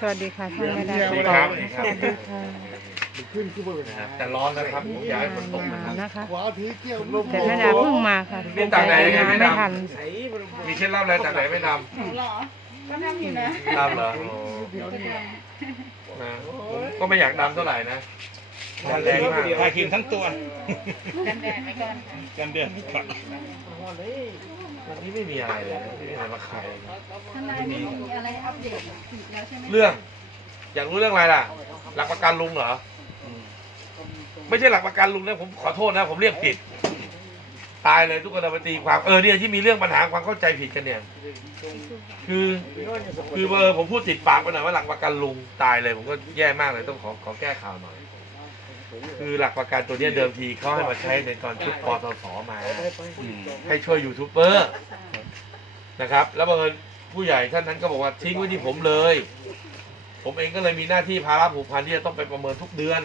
สวัสดีค่ะท่านไม่ได้สวัสดีตครัอบบสวัสดีค่ะขึ้นขึ้นบนนะครับแต่ร้อนนะครับผมอยากให้ฝนตกนะครับนะคะขวาทีเกี่ยวลมแต่แม่ดาเพิ่งมาค่ะนี่ตากแดดยังไงไม่ไม่ดำทันมีเคล็ดลับอะไรจากไหนไม่ดหรอก็ทำอยู่นะำดำเหรอโอ้นะผมก็ไม่อยากดำเท่าไหร่นะมันแรงมากทาครีมทั้งตัว กันแดดไปก่อนกันเดือนไม่ก่อน วันนี้ไม่มีอะไรเลยนะไม่มีอะไรมาขายข้างในไม่มีอะไรอัปเดตอีกแล้วใช่ไหมเรื่อง อยากรู้เรื่องอะไรล่ะ หลักประกันลุงเหรออืมไม่ใช่หลักประกันลุงนะผมขอโทษนะ ผมเรียกผิด ตายเลยทุกคนเอาไปตีความเออเนี่ยที่มีเรื่องปัญหาความเข้าใจผิดกันเนี่ย คือคือเบอร์ผมพูดติดปากไปหน่อยว่าหลักประกันลุงตายเลย ผมก็แย่มากเลยต้องขอขอแก้ข่าวหน่อย คือหลักประกันตัวเนี้ยเดิมทีเขาให้มาใช้ในตอนชุดปตสมาให้ช่วยยูทูบเบอร์นะครับ แล้วบังเอิญผู้ใหญ่ท่านนั้นก็บอกว่าทิ้งไว้ที่ผมเลย ผมเองก็เลยมีหน้าที่ภาระผูกพันที่จะต้องไปประเมินทุกเดือน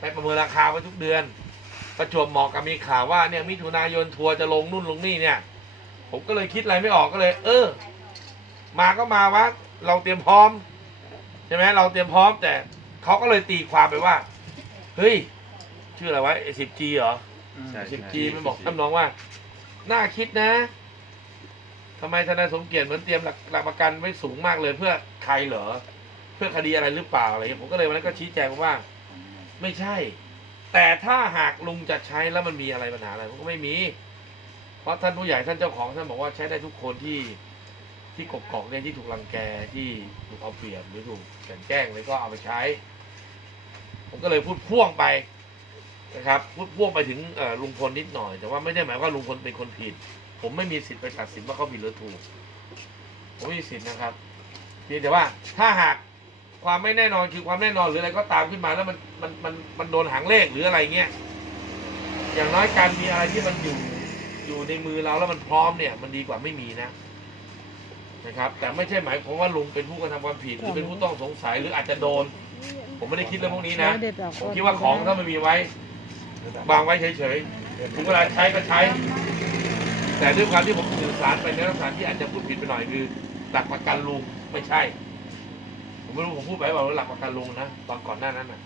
ไปประเมินราคาไว้ทุกเดือน ประจวบเหมาะกับมีข่าวว่าเนี่ยมิถุนายนทัวร์จะลงนู่นลงนี่เนี่ย ผมก็เลยคิดอะไรไม่ออกก็เลย เออ มาก็มาวะเราเตรียมพร้อมใช่ไหมเราเตรียมพร้อมแต่เขาก็เลยตีความไปว่า เฮ้ย ชื่ออะไรวะสิบจีเหรอสิบจีมันบอกท่านน้องว่า น่าคิดนะทำไมทนายสมเกียรติเหมือนเตรียมหลักหลักประกันไว้สูงมากเลย เพื่อใครเหรอ เพื่อคดีอะไรหรือเปล่าอะไรอย่างเงี้ยผมก็เลยวันนั้นก็ชี้แจงว่า ไม่ใช่ แต่ถ้าหากลุงจะใช้แล้วมันมีอะไรปัญหาอะไรผมก็ไม่มี เพราะท่านผู้ใหญ่ท่านเจ้าของท่านบอกว่าใช้ได้ทุกคนที่ที่กกอกเนี่ยที่ถูกรังแกที่ถูกเอาเปรียบหรือถูกกลันแกล้งเลยก็เอาไปใช้ ผมก็เลยพูดพ่วงไปนะครับพูดพ่วงไปถึงลุงพลนิดหน่อย แต่ว่าไม่ได้หมายว่าลุงพลเป็นคนผิด ผมไม่มีสิทธิ์ไปตัดสินว่าเขาผิดหรือถูก ผมไม่มีสิทธิ์นะครับเพียงแต่ว่าถ้าหากความไม่แน่นอนคือความแน่นอนหรืออะไรก็ตามขึ้นมาแล้วมันมันมันมันโดนหางเลขหรืออะไรเงี้ยอย่างน้อยการมีอะไรที่มันอยู่อยู่ในมือเราแล้วมันพร้อมเนี่ย มันดีกว่าไม่มีนะนะครับ แต่ไม่ใช่หมายความว่าลุงเป็นผู้กระทำความผิดหรือเป็นผู้ต้องสงสัยหรืออาจจะโดน ผมไม่ได้คิดเรื่องพวกนี้นะ เด็ดออกผมคิดว่าของถ้ามันมีไว้ วางไว้เฉยๆถึงเวลาใช้ก็ใช้ แต่ด้วยความที่ผมสื่อสารไปในลักษณะที่อาจจะพูดผิดไปหน่อยคือ หลักประกันลุงไม่ใช่ ผมไม่รู้ผมพูดไปว่าหลักประกันลุงนะตอนก่อนหน้านั้นนะ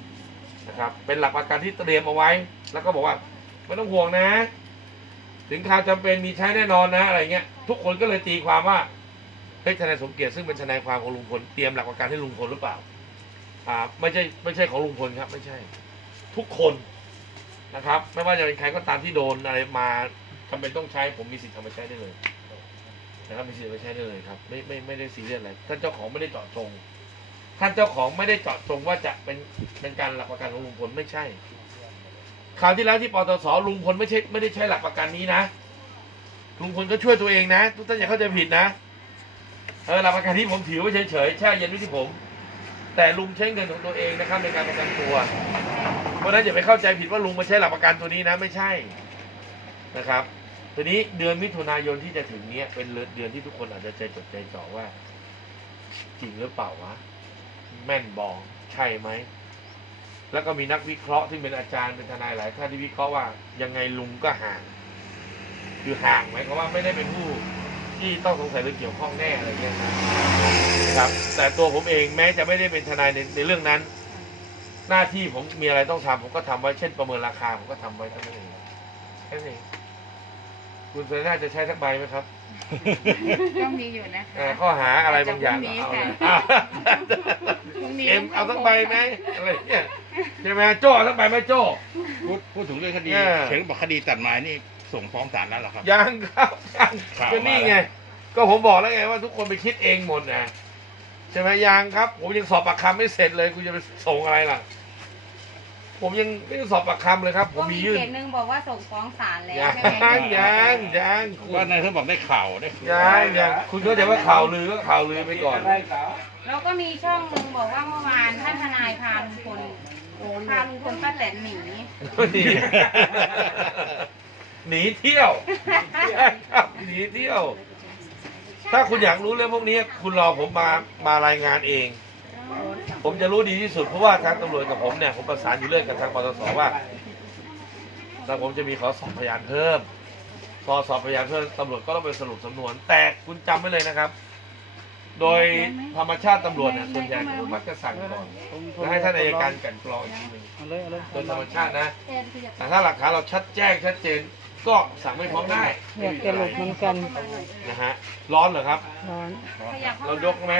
นะครับ เป็นหลักประกันที่เตรียมเอาไว้ แล้วก็บอกว่าไม่ต้องห่วงนะ ถึงคราวจำเป็นมีใช้แน่นอนนะอะไรเงี้ย ทุกคนก็เลยตีความว่าเฮ้ยทนายสมเกียรติซึ่งเป็นทนายความของลุงพลเตรียมหลักประกันให้ลุงพลหรือเปล่า อ่าไม่ใช่ไม่ใช่ของลุงพลครับ ไม่ใช่ ทุกคนนะครับ ไม่ว่าจะเป็นใครก็ตามที่โดนอะไรมาจำเป็นต้องใช้ผมมีสิทธิ์ทำไปใช้ได้เลยนะครับมีสิทธิ์เอาไปใช้ได้เลยครับ ไม่ไม่ไม่ได้ซีเรียสอะไรท่านเจ้าของไม่ได้เจาะจงท่านเจ้าของไม่ได้เจาะจงว่าจะเป็นเป็นการหลักประกันของลุงพลไม่ใช่คราวที่แล้วที่ปตสลุงพลไม่ใช่ไม่ได้ใช้หลักประกันนี้นะลุงพลก็ช่วยตัวเองนะ ทุกท่านอย่าเข้าใจผิดนะเออหลักประกันที่ผมถือไว้เฉยๆแช่เย็นไว้ที่ผม แต่ลุงใช้เงินของตัวเองนะครับในการประกันตัว เพราะฉะนั้นอย่าไปเข้าใจผิดว่าลุงมาใช้หลักประกันตัวนี้นะไม่ใช่นะครับทีนี้เดือนมิถุนายนที่จะถึงเนี้ยเป็นเดือนที่ทุกคนอาจจะใจจดใจจ่อว่า จริงหรือเปล่าวะแม่นบองใช่ไหมแล้วก็มีนักวิเคราะห์ที่เป็นอาจารย์เป็นทนายหลายท่านที่วิเคราะห์ว่ายังไงลุงก็ห่าง คือห่างหมายความว่าไม่ได้เป็นผู้ที่ต้องสงสัยหรือเกี่ยวข้องแน่อะไรเงี้ยนะ นะครับ แต่ตัวผมเองแม้จะไม่ได้เป็นทนายในในเรื่องนั้น หน้าที่ผมมีอะไรต้องทำผมก็ทำไว้เช่นประเมินราคาผมก็ทำไว้เท่านั้นเองแค่นั้นเองคุณเซน่าจะใช้สักใบไหมครับก็มีอยู่นะเอ่อข้อหาอะไรบางอย่างจะพรุ่งนี้เอาเลยค่ะอะ พรุ่งนี้เอ็มเอาสักใบไหมอะไรเนี่ยใช่ไหมโจ้เอาสักใบไหมโจ้ พูดพูดถึงเรื่องคดีเออเห็นบอกคดีตัดไม้นี่ส่งฟ้องศาลแล้วเหรอครับ ยังครับยังข่าวก็นี่มาแล้ว ไง ก็ผมบอกแล้วไงว่าทุกคนไปคิดเองหมดนะ ใช่ไหมยังครับ ผมยังสอบปากคำไม่เสร็จเลยคุณจะไปส่งอะไรล่ะ ผมยังไม่ได้สอบปากคำเลยครับ ผมก็มีมียื่นเขตหนึ่งบอกว่าส่งฟ้องศาลแล้วยังใช่ไหมยังยังคุณว่านายเธอบอกได้ข่าวได้ยังยังคุณเข้าใจว่าข่าวลือก็ข่าวลือไปก่อน แล้วก็มีช่องหนึ่งบอกว่าเมื่อวานท่านทนายพาลุงพลพาลุงพลป้าแตนหนีหนีเที่ยว หนีเที่ยว ถ้าคุณอยากรู้เรื่องพวกนี้ คุณรอผมมามารายงานเอง ผมจะรู้ดีที่สุดเพราะว่าทางตำรวจกับผมเนี่ยผมประสานอยู่เรื่อยกับทางปตสว่าแล้วผมจะมีขอสอบพยานเพิ่มพอสอบพยานเพิ่มตำรวจก็ต้องไปสรุปสำนวน แต่คุณจำไว้เลยนะครับ โดยธรรมชาติตำรวจเนี่ยส่วนใหญ่มักจะสั่งก่อนแล้วให้ท่านอัยการกลันกรองอีกทีหนึ่งโดยธรรมชาตินะแต่ถ้าหลักฐานเราชัดแจ้งชัดเจน ก็สั่งไม่ฟ้องได้อยากจะหลบเหมือนกันนะฮะร้อนเหรอครับ ร้อนขยับเข้าเรามายกไหม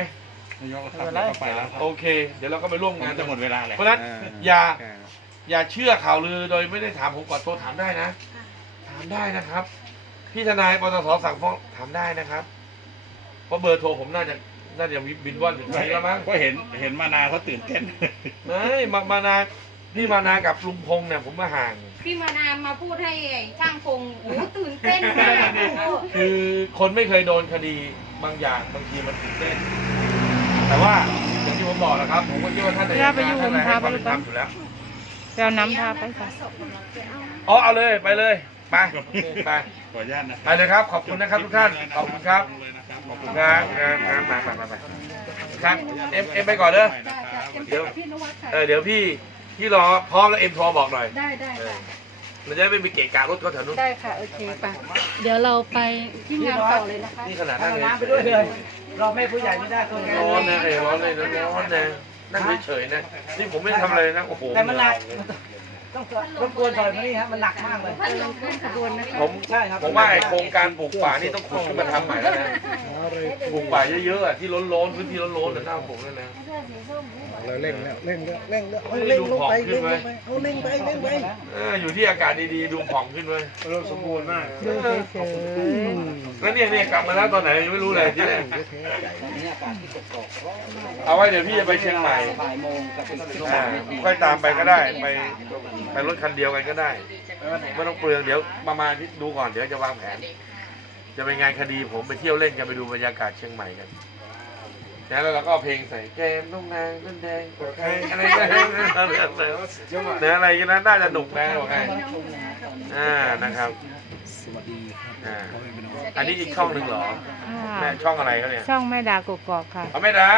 นายกครับแล้วก็ไปแล้วครับโอเค เดี๋ยวเราก็ไปร่วมงางานนจะหมดเวลาเลยเพราะฉะนั้นอย่าอย่าเชื่อข่าวลือโดยไม่ได้ถามผมก่อนโทรถามได้นะ ถามได้นะครับ พี่ทนายปตสสั่งฟ้องถามได้นะครับ เพราะเบอร์โทรผมน่าจะน่าจะมีบินว่อนถึงไหนแล้วมั้งก็เห็นเห็นมานาเขาตื่นเต้นไม่มามานาพี่มานากับลุงพงษ์เนี่ยผมมาห่าง พี่มานามมาพูดให้ไอ้ช่างพงโอ้โหตื่นเต้นมากโอ้โหคือคนไม่เคยโดนคดีบางอย่างบางทีมันตื่นเต้น แต่ว่าอย่างที่ผมบอกนะครับ ผมก็คิดว่าท่านนายการท่านนายให้ความเป็นธรรมอยู่แล้ว ไปเอาน้ำทาไปค่ะ อ๋อเอาเลยไปเลยไปไปขออนุญาตนะไปเลยครับ ขอบคุณนะครับทุกท่านขอบคุณครับขอบคุณครับครับครับมาไปไปไปครับเอ็มเอ็มไปก่อนเด้อ เดี๋ยว เออเดี๋ยวพี่ พี่รอพร้อมแล้วเอ็มโทรบอกหน่อยได้ได้เออมันจะได้ไม่มีเกะกะรถเขาแถวนู้นได้ค่ะโอเคไปเดี๋ยวเราไปที่งานต่อเลยนะคะนี่ขนาดนั้นเลยไปด้วยเลยรอแม่ผู้ใหญ่ไม่ได้คนงานร้อนนะเออร้อนเลยนะร้อนนะนั่งเฉยๆนะนี่ผมไม่ได้ทำอะไรนะโอ้โหแต่มันหนัก ต้องรบกวนหน่อยเพราะนี่ฮะมันหนักมากเลยท่านลงขึ้นขบวนนะคะ ผมใช่ครับ ผมว่าไอ้โครงการปลูกป่านี่ต้องขุดขึ้นมาทำใหม่แล้วนะปลูกป่าเยอะๆอะที่ล้นๆพื้นที่ล้นๆน่ะน่าปลูกนั่นนะ เราเร่งแล้วเร่งแล้วเร่งแล้วเอาเร่เร่งงลลงงไปไปเร่เร่งงลลงงไปไปเอาเร่งไปเร่งไปเอออยู่ที่อากาศดีๆดูผ่องขึ้นเว้ยรวมสมบูรณ์มากดูเฉยแล้วเนี่ยเนี่ยกลับมาแล้วตอนไหนยังไม่รู้เลยที่แรกเอาไว้เดี๋ยวพี่จะไปเชียงใหม่บ่ายโมงกับเป็นสิบอ่าค่อยตามไปก็ได้ไปไปรถคันเดียวกันก็ได้ไม่ต้องเปลืองเดี๋ยวประมาณที่ดูก่อนเดี๋ยวจะวางแผน จะไปงานคดีผมไปเที่ยวเล่นกันไปดูบรรยากาศเชียงใหม่กันแล้วเราก็เอาเพลงใส่แก้มต้องนางต้นแดงอะไรนะเนื้ออะไรกันนะน่าจะหนุกนะบอกไงอ่านะครับอ่าอันนี้อีกช่องหนึ่งเหรอๆแม่ค่ะช่องอะไรเขาเนี่ยช่องแม่ดากกอกค่ะเอาไม่ดา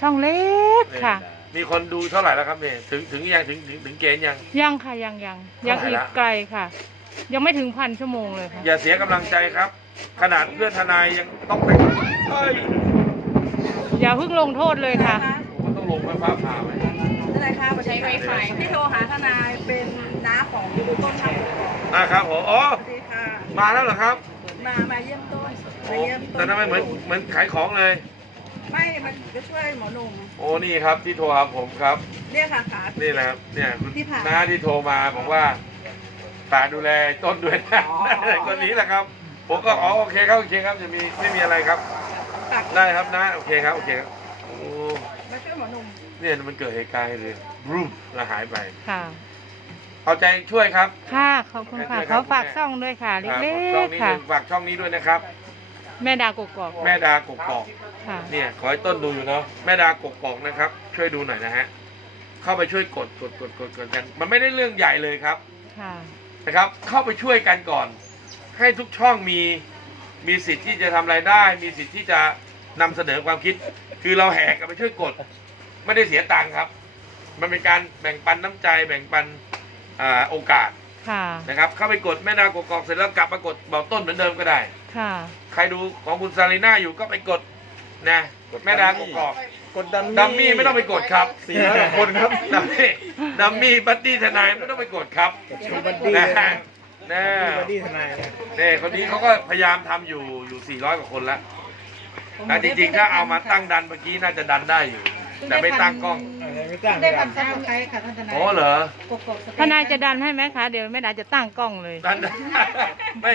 ช่องเล็กค่ะ มีคนดูเท่าไหร่แล้วครับเนี่ยถึงถึงยังถึงถึงถึงเกณฑ์ยัง ยังค่ะยังยังยังเท่าไหร่อีกละไกลค่ะ ยังไม่ถึงพันชั่วโมงเลยค่ะอย่าเสียกำลังใจครับ ขนาดเพื่อนทนายยังต้องไปเฮ้ยอย่าเพิ่งลงโทษเลยค่ะมันต้องลงไฟฟ้าผ่าไหมทนายคะใช้ไวไฟพี่โทรหาทนายเป็นน้าของต้นทางกอกอ่าครับผมอ๋อสวัสดีค่ะ มาแล้วเหรอครับ มา มาเยี่ยมต้นโอ้มาเยี่ยมต้แต่นทำไมเหมือนเหมือนขายของเลย ไม่มันจะช่วยหมอหนุ่มโอ้นี่ครับที่โทรหาผมครับ เนี่ยค่ะขา นี่แหละครับเนี่ยคุณที่ผ่านน้าที่โทรมาบอกว่าฝากดูแลต้นด้วยนะคนนี้แหละครับ ผมก็อ๋อโอเคครับโอเคครับจะมีไม่มีอะไรครับฝากได้ครับนะโอเคครับโอเคครับโอ้มาช่วยหมอหนุ่มเนี่ยมันเกิดเหตุการณ์เลยรูปแล้วหายไปค่ะ เอาใจช่วยครับ ค่ะ ขอบคุณค่ะเขาฝากช่องด้วยค่ะครับเล็ช่องกนี้ๆ ค่ะ ฝากช่องนี้ด้วยนะครับ แม่ดากกอกแม่ดากกอกค่ะ เนี่ยขอให้ต้นดูอยู่เนาะแม่ดากกอกนะครับ ช่วยดูหน่อยนะฮะเข้าไปช่วยกดกดกดกดกดกัน มันไม่ได้เรื่องใหญ่เลยครับค่ะนะครับ เข้าไปช่วยกันก่อน ให้ทุกช่องมีมีสิทธิ์ที่จะทำรายได้ มีสิทธิ์ที่จะนำเสนอความคิด คือเราแหกกันไปช่วยกด ไม่ได้เสียตังค์ครับ มันเป็นการแบ่งปันน้ำใจแบ่งปันอ่าโอกาส ค่ะ นะครับเข้าไปกดแม่ดาวกกอกเสร็จแล้วกลับมากดเบาต้นเหมือนเดิมก็ได้ ค่ะ ใครดูของคุณซาลีน่าอยู่ก็ไปกดนะแม่ดาวกกอกกดดันดัมมี่ไม่ต้องไปกดครับสี่ร้อยกว่าคนครับ ดัมมี่ดัมมี่บัดดี้ทนายไม่ต้องไปกดครับชูบัดดี้นะนะนะบัดดี้ทนายนะเนี่ยคนนี้เขาก็พยายามทำอยู่อยู่ 400 กว่าคนแล้วแต่จริงๆถ้าเอามาตั้งดันเมื่อกี้น่าจะดันได้อยู่ แต่ไม่ตั้งกล้องอะไรไม่ตั้งได้พันซับสไครต์ค่ะท่านทนายโอ้เหรอกกอกสทนายจะดันให้ไหมคะ เดี๋ยวแม่ดาจะตั้งกล้องเลย ดันไม่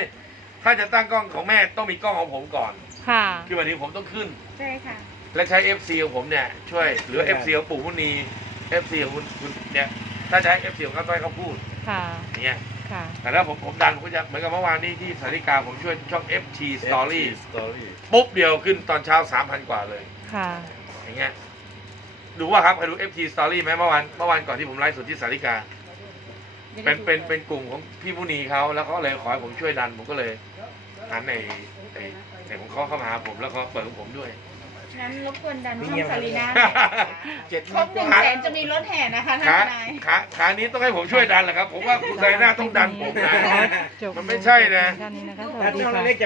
ถ้าจะตั้งกล้องของแม่ต้องมีกล้องของผมก่อน ค่ะ คือวันนี้ผมต้องขึ้น ใช่ค่ะ และใช้ FC ของผมเนี่ยช่วยหรือ FC ของปู่มุนี FC ของคุณคุณเนี่ยถ้าจะให้ FC ของเขาต้อยเขาพูดค่ะอย่างเงี้ยค่ะ แต่ถ้าผมผมดันผมก็จะเหมือนกับเมื่อวานนี้ที่สาริกาผมช่วยช่อง FT Story ปุ๊บเดียวขึ้นตอนเช้า 3,000 กว่าเลย ค่ะ อย่างเงี้ยดูว่าครับใครดู FT Story ไหมเมื่อวานเมื่อวานก่อนที่ผมไลฟ์สดที่สาริกา เป็นเป็นเป็นกลุ่มของพี่มุนีเขาแล้วเขาเลยขอให้ผมช่วยดันผมก็เลย หันในในในของเขาเข้ามาหาผมแล้วเขาเปิดของผมด้วย งั้นรบกวนดันช่องสารีนาเจ็ดครบหนึ่งแสนจะมีรถแห่นะคะท่านขาทนายขาขานี้ต้องให้ผมช่วยดันแหละครับ ผมว่าคุณไซน่าต้องดันผมนะจบมันไม่ใช่นะ ท่านนี้นะคะสถ้าวัสดีช่องค่ะเล็กจะ